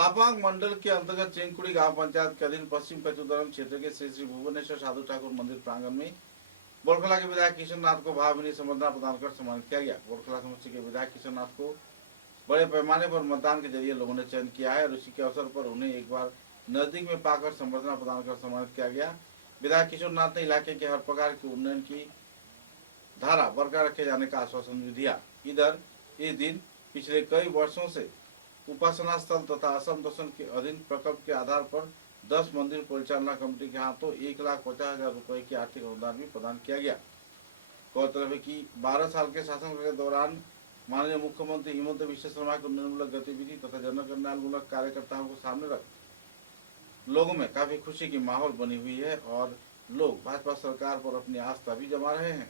तापांग मंडल के अंतर्गत चेंगकुड़ी गांव पंचायत के अधीन पश्चिम कचुदरम क्षेत्र के श्री श्री भुवनेश्वर साधु ठाकुर मंदिर प्रांगण में बोरखला के विधायक किशन नाथ को भावभीनी संबर्धना प्रदान कर सम्मानित किया गया। बोरखला समष्टि के विधायक किशन नाथ को बड़े पैमाने पर मतदान के जरिए लोगों ने चयन किया है और इसी के अवसर पर उन्हें एक बार नजदीक में पाकर संबर्धना प्रदान कर सम्मानित किया गया। विधायक किशोर नाथ ने इलाके के हर प्रकार के उन्नयन की धारा बरकरार रखे जाने का आश्वासन भी दिया। इधर इस दिन पिछले कई वर्षों से उपासना स्थल तथा असम दर्शन के अधीन प्रकल्प के आधार पर 10 मंदिर परिचालना कमेटी के हाथों 1,50,000 रुपए की आर्थिक अनुदान भी प्रदान किया गया। गौरतलब है कि 12 साल के शासन के दौरान माननीय मुख्यमंत्री हिमंत बिश्व शर्मा की उन्नयनमूलक गतिविधि तथा जनकल्याणमूलक कार्यकर्ताओं को सामने रख लोगों में काफी खुशी की माहौल बनी हुई है और लोग भाजपा सरकार पर अपनी आस्था भी जमा रहे हैं।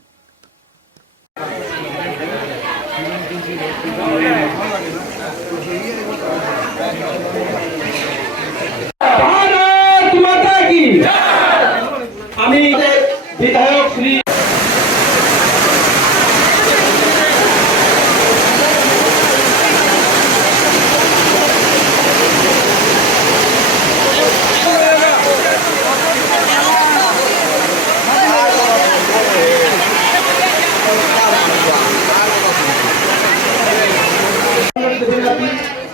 भारत माता की विधायक श्री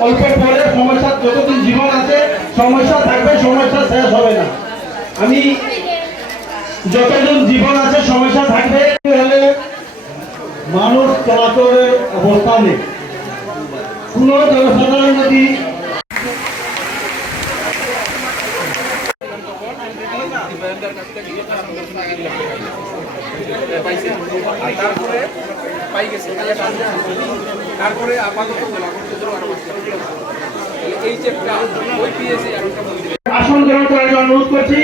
অল্প পরে সমস্যা যতদিন জীবন আছে সমস্যা থাকবে, সমস্যা শেষ হবে না। আমি যতদিন জীবন আছে সমস্যা থাকবে। হলে মানুষ চলাচলের অবস্থা নেই, কোন জনসাধারণ যদি তারপরে আপাতত এই চেকটা ওই পিএসসি আসন গ্রহণ করার জন্য অনুরোধ করছি।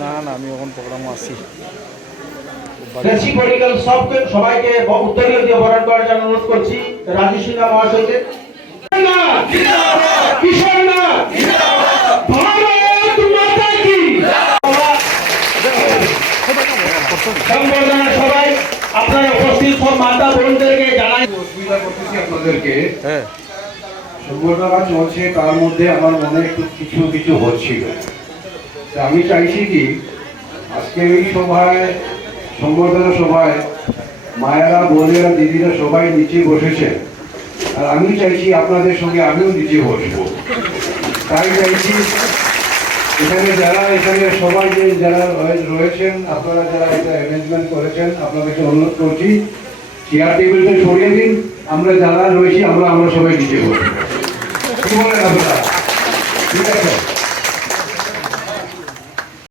না আমি এখন প্রোগ্রামে আছি। রেসিপোরিক্যাল সবাইকে উত্তরীয় দিয়ে বরণ করার জন্য অনুরোধ করছি। রাজু সিনহা মহাশয়কে সবাই আপনারা উপস্থিত সব মাতা বোনদেরকে জানাই অসুবিধা করতেছি আপনাদেরকে। সংবর্ধনা চলছে, তার মধ্যে আমার মনে একটু কিছু হচ্ছিল। আমি চাইছি কি আজকে এই সভায়, সংবর্ধনা সভায় মায়েরা, বোনেরা, দিদিরা সবাই নিচে বসেছে, আর আমি চাইছি আপনাদের সঙ্গে আমিও নিচে বসবো। তাই চাইছি এখানে সবাই যারা রয়েছেন, আপনারা যারা এটা অ্যারেঞ্জমেন্ট করেছেন, আপনাদেরকে অনুরোধ করছি চেয়ার টেবিলটা সরিয়ে দিন। আমরা যারা রয়েছি আমরা সবাই নিচে বসবো। কি বলেন আপনারা? ঠিক আছে।